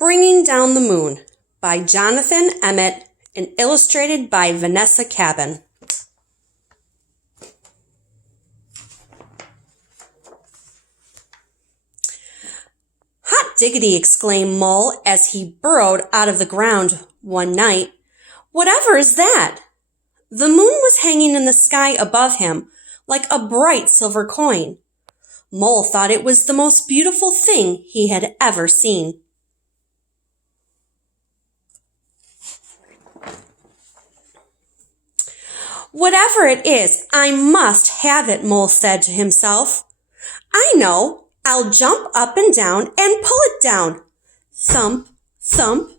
Bringing Down the Moon by Jonathan Emmett and illustrated by Vanessa Cabin. Hot diggity, exclaimed Mole as he burrowed out of the ground one night. Whatever is that? The moon was hanging in the sky above him like a bright silver coin. Mole thought it was the most beautiful thing he had ever seen. Whatever it is, I must have it, Mole said to himself. I know, I'll jump up and down and pull it down. Thump, thump,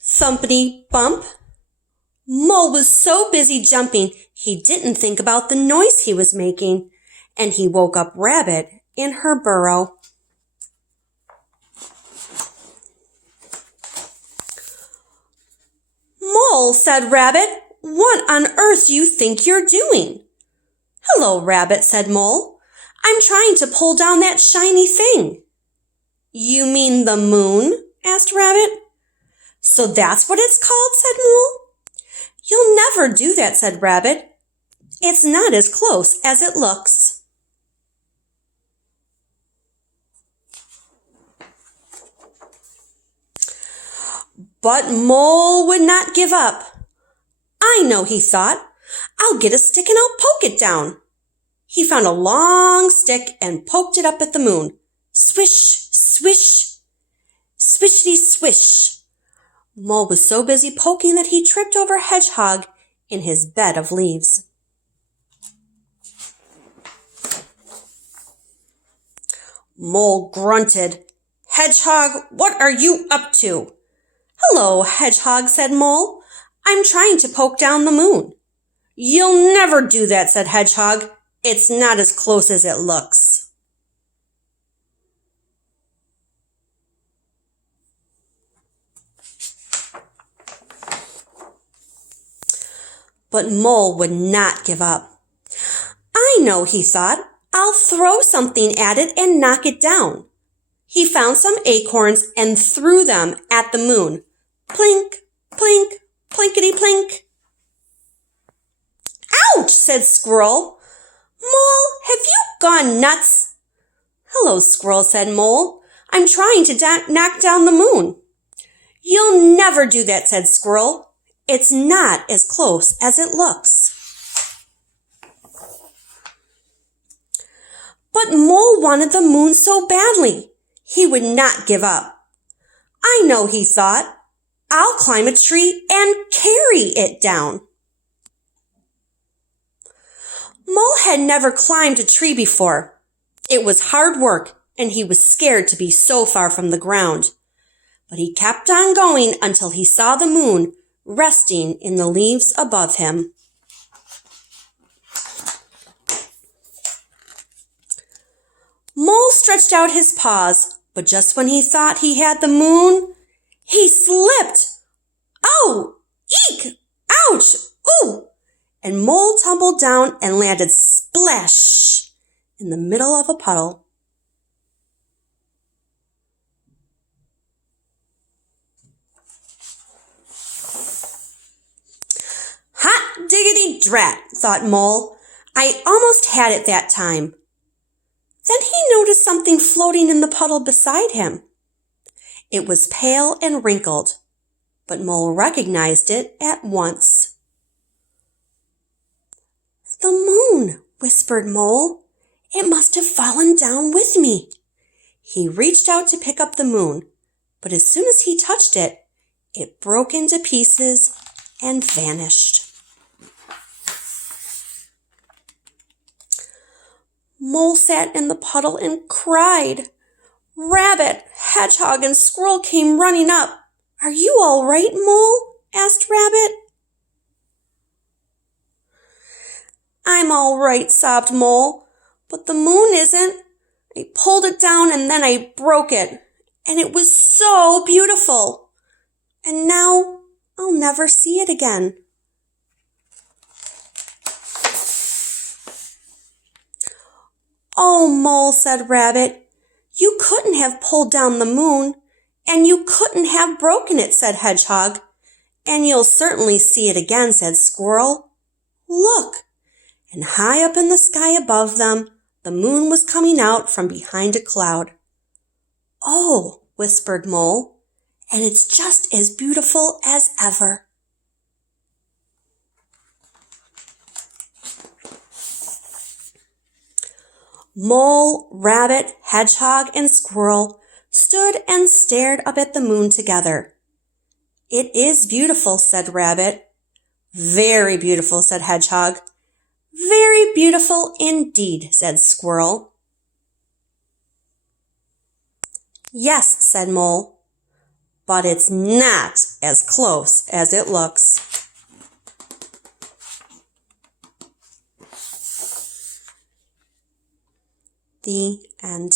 thumpity bump. Mole was so busy jumping, he didn't think about the noise he was making, and he woke up Rabbit in her burrow. Mole, said Rabbit, what on earth do you think you're doing? Hello, Rabbit, said Mole. I'm trying to pull down that shiny thing. You mean the moon? Asked Rabbit. So that's what it's called, said Mole. You'll never do that, said Rabbit. It's not as close as it looks. But Mole would not give up. I know, he thought. I'll get a stick and I'll poke it down. He found a long stick and poked it up at the moon. Swish, swish, swishity swish. Mole was so busy poking that he tripped over Hedgehog in his bed of leaves. Mole grunted. Hedgehog, what are you up to? Hello, Hedgehog, said Mole. I'm trying to poke down the moon. You'll never do that, said Hedgehog. It's not as close as it looks. But Mole would not give up. I know, he thought. I'll throw something at it and knock it down. He found some acorns and threw them at the moon. Plink, plink, plinkety-plink. Ouch, said Squirrel. Mole, have you gone nuts? Hello, Squirrel, said Mole. I'm trying to knock down the moon. You'll never do that, said Squirrel. It's not as close as it looks. But Mole wanted the moon so badly. He would not give up. I know, he thought. I'll climb a tree and carry it down. Mole had never climbed a tree before. It was hard work, and he was scared to be so far from the ground. But he kept on going until he saw the moon resting in the leaves above him. Mole stretched out his paws, but just when he thought he had the moon, he slipped. Oh, eek, ouch, ooh. And Mole tumbled down and landed splash in the middle of a puddle. Hot diggity drat, thought Mole. I almost had it that time. Then he noticed something floating in the puddle beside him. It was pale and wrinkled, but Mole recognized it at once. The moon, whispered Mole. It must have fallen down with me. He reached out to pick up the moon, but as soon as he touched it, it broke into pieces and vanished. Mole sat in the puddle and cried. Rabbit, Hedgehog, and Squirrel came running up. Are you all right, Mole? Asked Rabbit. I'm all right, sobbed Mole, but the moon isn't. I pulled it down and then I broke it, and it was so beautiful. And now I'll never see it again. Oh, Mole, said Rabbit, you couldn't have pulled down the moon. And you couldn't have broken it, said Hedgehog. And you'll certainly see it again, said Squirrel. Look! And high up in the sky above them, the moon was coming out from behind a cloud. Oh, whispered Mole, and it's just as beautiful as ever. Mole, Rabbit, Hedgehog, and Squirrel stood and stared up at the moon together. It is beautiful, said Rabbit. Very beautiful, said Hedgehog. Very beautiful indeed, said Squirrel. Yes, said Mole, but it's not as close as it looks. The end.